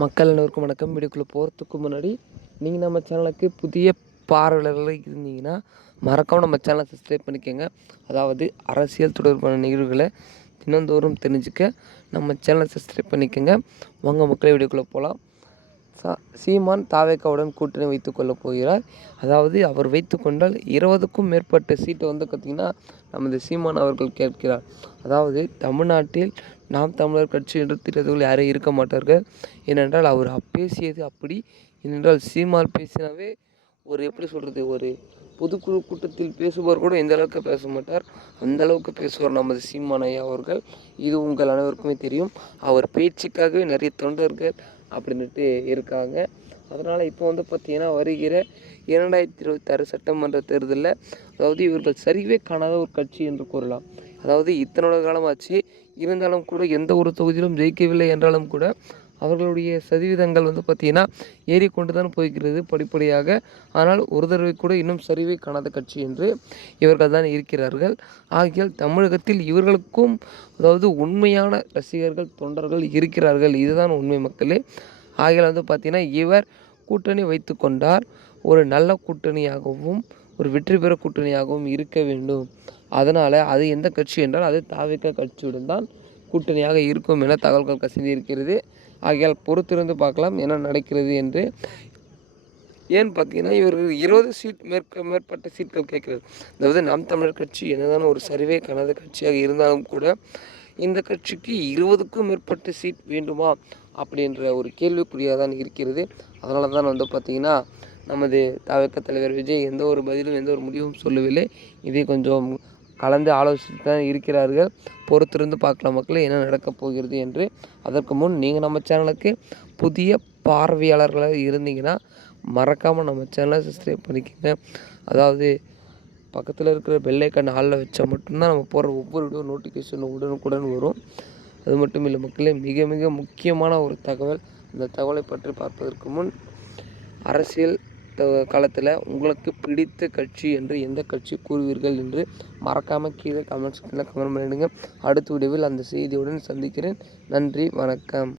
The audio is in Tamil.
மக்கள் அனைவருக்கும் வணக்கம். வீடியோக்குள்ளே போகிறதுக்கு முன்னாடி நீங்கள் நம்ம சேனலுக்கு புதிய பார்வையாளர்கள் இருந்தீங்கன்னா மறக்காமல் நம்ம சேனலை சப்ஸ்கிரைப் பண்ணிக்கோங்க. அதாவது அரசியல் தொடர்பான நிகழ்வுகளை தினந்தோறும் தெரிஞ்சுக்க நம்ம சேனலை சப்ஸ்கிரைப் பண்ணிக்கோங்க. உங்கள் மக்களை வீடியோக்குள்ளே போகலாம் சா சீமான் தாவேக்காவுடன் கூட்டணி வைத்து கொள்ள போகிறார். அதாவது அவர் வைத்து கொண்டால் இருபதுக்கும் மேற்பட்ட சீட்டை வந்து பார்த்திங்கன்னா நமது சீமான் அவர்கள் கேட்கிறார். அதாவது தமிழ்நாட்டில் நாம் தமிழர் கட்சி என்று எதிர்த்தவர்கள் யாரும் இருக்க மாட்டார்கள். ஏனென்றால் அவர் பேசியது அப்படி. ஏனென்றால் சீமான் பேசினாவே ஒரு எப்படி சொல்கிறது ஒரு பொதுக்குழு கூட்டத்தில் பேசுபவர் கூட எந்த அளவுக்கு பேச மாட்டார். அந்த அளவுக்கு பேசுவார் நமது சீமானையா ஐயா அவர்கள். இது உங்கள் அனைவருக்குமே தெரியும். அவர் பேச்சுக்காகவே நிறைய தொண்டர்கள் அப்படின்ட்டு இருக்காங்க. அதனால் இப்போ வந்து பார்த்திங்கன்னா வருகிற இரண்டாயிரத்தி இருபத்தாறு சட்டமன்ற தேர்தலில் அதாவது இவர்கள் சரிவே காணாத ஒரு கட்சி என்று கூறலாம். அதாவது இத்தனோட காலமாச்சு இருந்தாலும் கூட எந்த ஒரு தொகுதியிலும் ஜெயிக்கவில்லை என்றாலும் கூட அவர்களுடைய சதவீதங்கள் வந்து பார்த்திங்கன்னா ஏறிக்கொண்டு தான் போய்கிறது படிப்படியாக. ஆனால் ஒரு தடவை கூட இன்னும் சரிவை காணாத கட்சி என்று இவர்கள் தான் இருக்கிறார்கள். ஆகியால் தமிழகத்தில் இவர்களுக்கும் அதாவது உண்மையான ரசிகர்கள் தொண்டர்கள் இருக்கிறார்கள். இதுதான் உண்மை மக்களே. ஆகியால் வந்து பார்த்திங்கன்னா இவர் கூட்டணி வைத்து கொண்டார். ஒரு நல்ல கூட்டணியாகவும் ஒரு வெற்றி பெற கூட்டணியாகவும் இருக்க வேண்டும். அதனால் அது எந்த கட்சி என்றால் அது தாவிக்க கட்சியுடன் தான் கூட்டணியாக இருக்கும் என தகவல்கள் கசிந்து இருக்கிறது. ஆகையால் பொறுத்திருந்து பார்க்கலாம் என்ன நடக்கிறது என்று. ஏன்னு பார்த்தீங்கன்னா இவர்கள் இருபது சீட் மேற்க மேற்பட்ட சீட்கள் கேட்கிறது. அதாவது நாம் தமிழர் கட்சி என்னதான ஒரு சரிவே கனத கட்சியாக இருந்தாலும் கூட இந்த கட்சிக்கு இருபதுக்கும் மேற்பட்ட சீட் வேண்டுமா? அப்படின்ற ஒரு கேள்விக்குறியாக தான் இருக்கிறது. அதனால தான் வந்து பார்த்திங்கன்னா நமது தவக்க தலைவர் விஜய் எந்த ஒரு பதிலும் எந்த ஒரு முடிவும் சொல்லவில்லை. இதை கொஞ்சம் கலந்து ஆலோசித்து தான் இருக்கிறார்கள். பொறுத்திருந்து பார்க்கலாம் மக்களே என்ன நடக்கப் போகிறது என்று. அதற்கு முன் நீங்கள் நம்ம சேனலுக்கு புதிய பார்வையாளர்களாக இருந்தீங்கன்னா மறக்காமல் நம்ம சேனலை சப்ஸ்கிரைப் பண்ணிக்கோங்க. அதாவது பக்கத்தில் இருக்கிற பெல்லைக்கான ஆளில் வச்சா மட்டும்தான் நம்ம போகிற ஒவ்வொரு வீடியோ நோட்டிஃபிகேஷன் உடனுக்குடன் வரும். அது மட்டும் இல்லை மக்களே மிக மிக முக்கியமான ஒரு தகவல். அந்த தகவலை பற்றி பார்ப்பதற்கு முன் அரசியல் காலத்தில் உங்களுக்கு பிடித்த கட்சி என்று எந்த கட்சி கூறுவீர்கள் என்று மறக்காமல் கீழே கமெண்ட் செக்ஷனில் கமெண்ட் பண்ணிடுங்க. அடுத்த வீடியோவில் அந்த செய்தியுடன் சந்திக்கிறேன். நன்றி வணக்கம்.